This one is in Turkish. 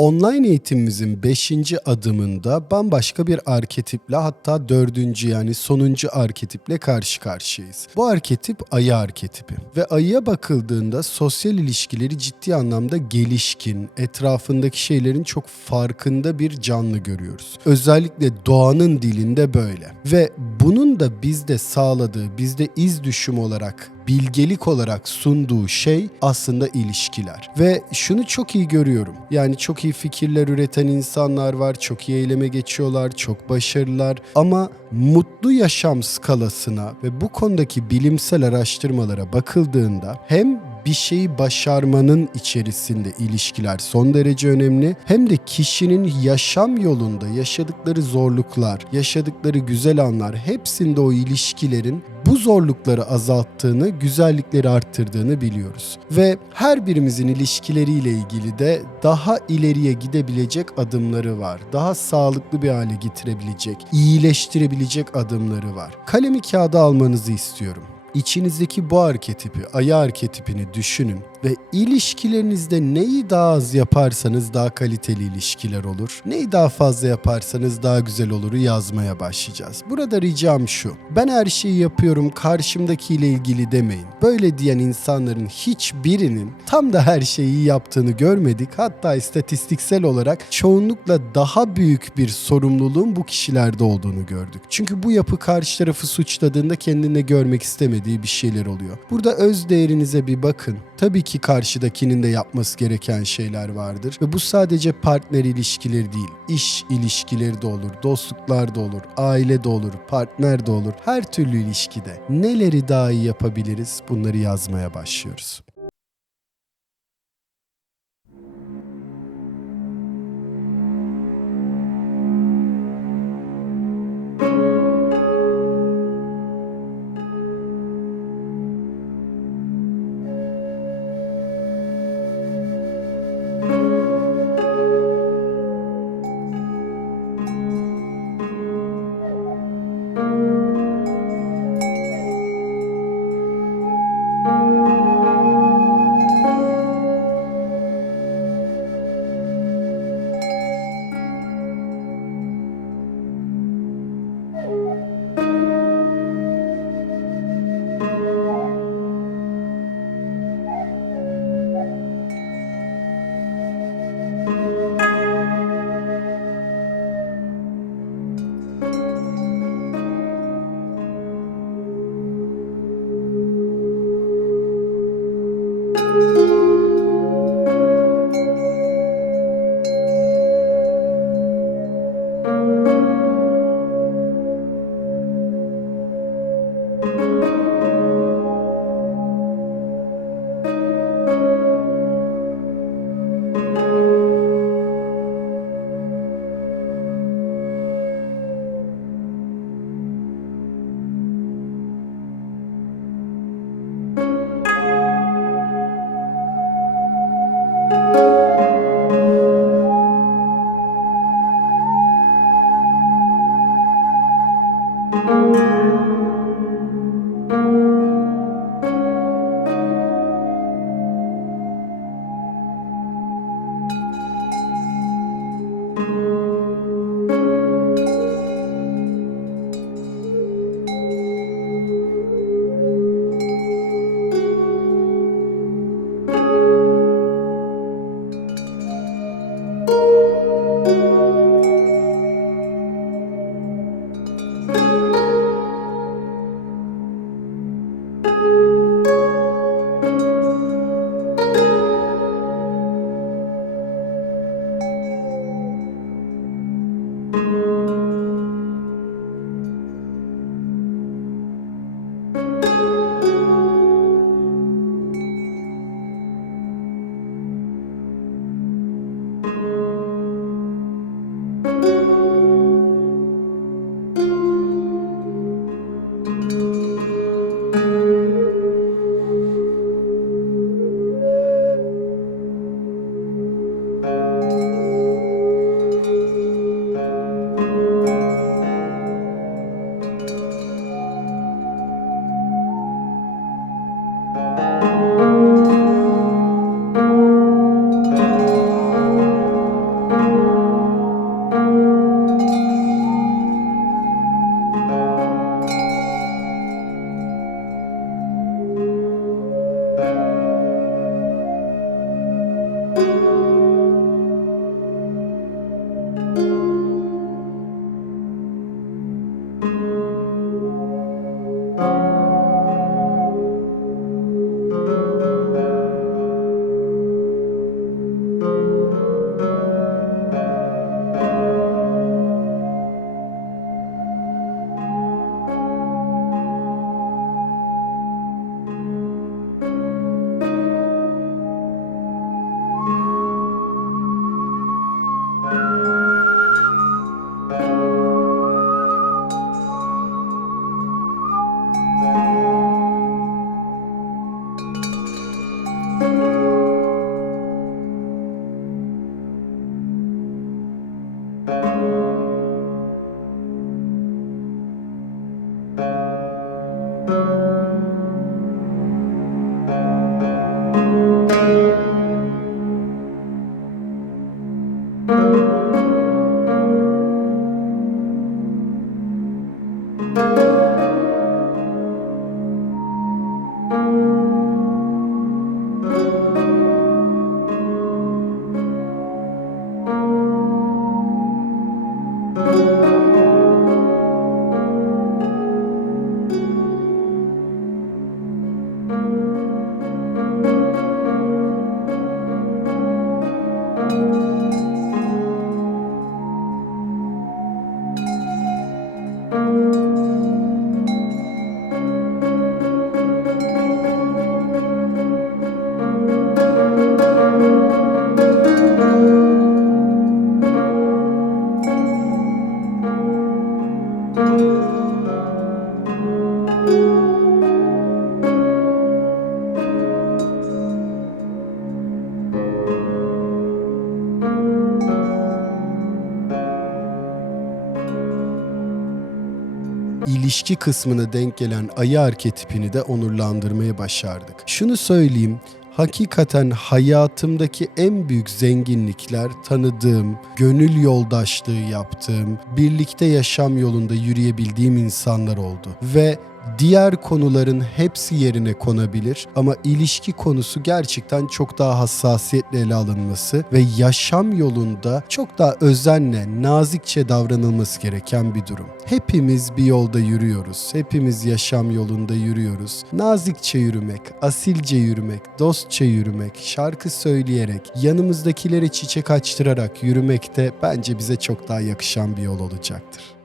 online eğitimimizin 5. adımında bambaşka bir arketiple hatta dördüncü yani sonuncu arketiple karşı karşıyayız. Bu arketip ayı arketipi ve ayıya bakıldığında sosyal ilişkileri ciddi anlamda gelişkin, etrafındaki şeylerin çok farkında bir canlı görüyoruz. Özellikle doğanın dilinde böyle ve bunun da bizde sağladığı, bizde iz düşüm olarak bilgelik olarak sunduğu şey aslında ilişkiler. Ve şunu çok iyi görüyorum. Yani çok iyi fikirler üreten insanlar var, çok iyi eyleme geçiyorlar, çok başarılılar ama mutlu yaşam skalasına ve bu konudaki bilimsel araştırmalara bakıldığında hem bir şeyi başarmanın içerisinde ilişkiler son derece önemli hem de kişinin yaşam yolunda yaşadıkları zorluklar, yaşadıkları güzel anlar hepsinde o ilişkilerin bu zorlukları azalttığını, güzellikleri arttırdığını biliyoruz. Ve her birimizin ilişkileriyle ilgili de daha ileriye gidebilecek adımları var. Daha sağlıklı bir hale getirebilecek, iyileştirebilecek adımları var. Kalemi kağıda almanızı istiyorum. İçinizdeki bu arketipi, ayı arketipini düşünün ve ilişkilerinizde neyi daha az yaparsanız daha kaliteli ilişkiler olur. Neyi daha fazla yaparsanız daha güzel oluru yazmaya başlayacağız. Burada ricam şu. Ben her şeyi yapıyorum karşımdakiyle ilgili demeyin. Böyle diyen insanların hiçbirinin tam da her şeyi yaptığını görmedik. Hatta istatistiksel olarak çoğunlukla daha büyük bir sorumluluğun bu kişilerde olduğunu gördük. Çünkü bu yapı karşı tarafı suçladığında kendinde görmek istemediği bir şeyler oluyor. Burada öz değerinize bir bakın. Tabii ki karşıdakinin de yapması gereken şeyler vardır. Ve bu sadece partner ilişkileri değil, iş ilişkileri de olur, dostluklar da olur, aile de olur, partner de olur. Her türlü ilişkide neleri daha iyi yapabiliriz bunları yazmaya başlıyoruz. İlişki kısmına denk gelen ayı arketipini de onurlandırmayı başardık. Şunu söyleyeyim, hakikaten hayatımdaki en büyük zenginlikler tanıdığım, gönül yoldaşlığı yaptığım, birlikte yaşam yolunda yürüyebildiğim insanlar oldu. Ve diğer konuların hepsi yerine konabilir ama ilişki konusu gerçekten çok daha hassasiyetle ele alınması ve yaşam yolunda çok daha özenle, nazikçe davranılması gereken bir durum. Hepimiz bir yolda yürüyoruz. Hepimiz yaşam yolunda yürüyoruz. Nazikçe yürümek, asilce yürümek, dostça yürümek, şarkı söyleyerek, yanımızdakilere çiçek açtırarak yürümek de bence bize çok daha yakışan bir yol olacaktır.